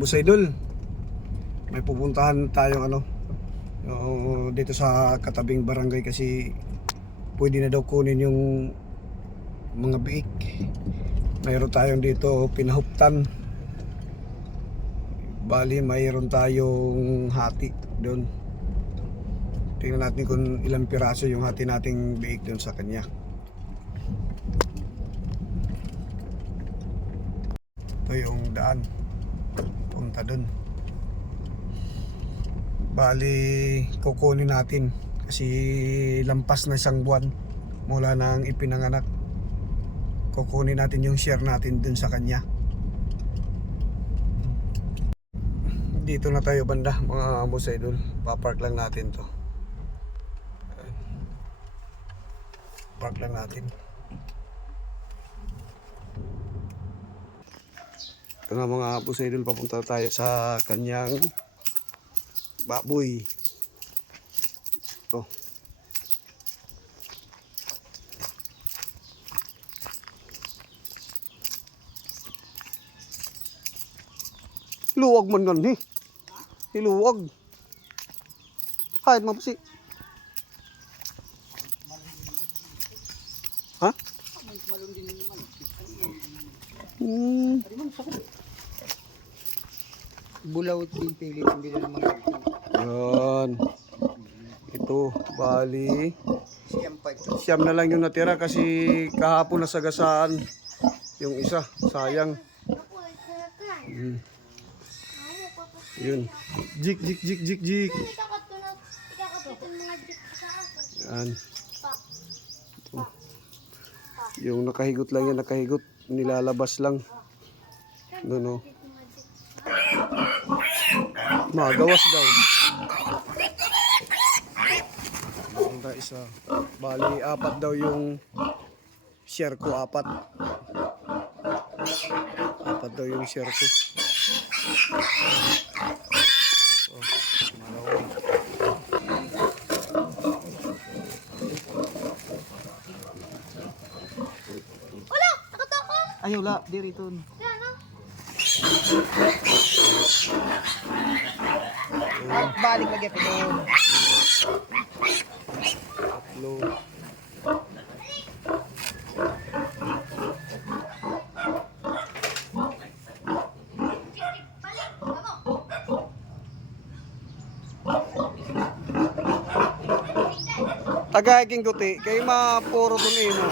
boss idol, may pupuntahan tayong dito sa katabing barangay kasi pwede na daw kunin yung mga biik. Mayroon tayong dito pinahuptan, bali mayroon tayong hati doon. Tingnan natin kung ilang piraso yung hati nating biik doon sa kanya. Ito yung daan punta doon. Bali kukunin natin kasi lampas na isang buwan mula nang ipinanganak. Kukunin natin yung share natin dun sa kanya. Dito na tayo banda mga boss idol. Papark lang natin to. Park lang natin. Ito nga mga boss idol, papunta tayo sa kanyang baboy. Ito. Luwag man gan ni. Iluwag. Hayat mo si. Ha? Bulaw din pilit hindi na naman. Yan. Ito, bali. Siyam na lang yung natira kasi kahapon nasagasaan yung isa. Sayang. Yun. Jik. Yan. Ito. Yung nakahigot lang yan, nakahigot. Nilalabas lang. No. Magawas daw. Maganda isa. Bali, 4 daw yung share ko, 4. 4 daw yung share ko. Oh, malawang. Wala! Nakatako! Ayaw la, diri ton. Balik lagi ako doon. Tatlo. Tagaking kuti, kay mapuro dun mo.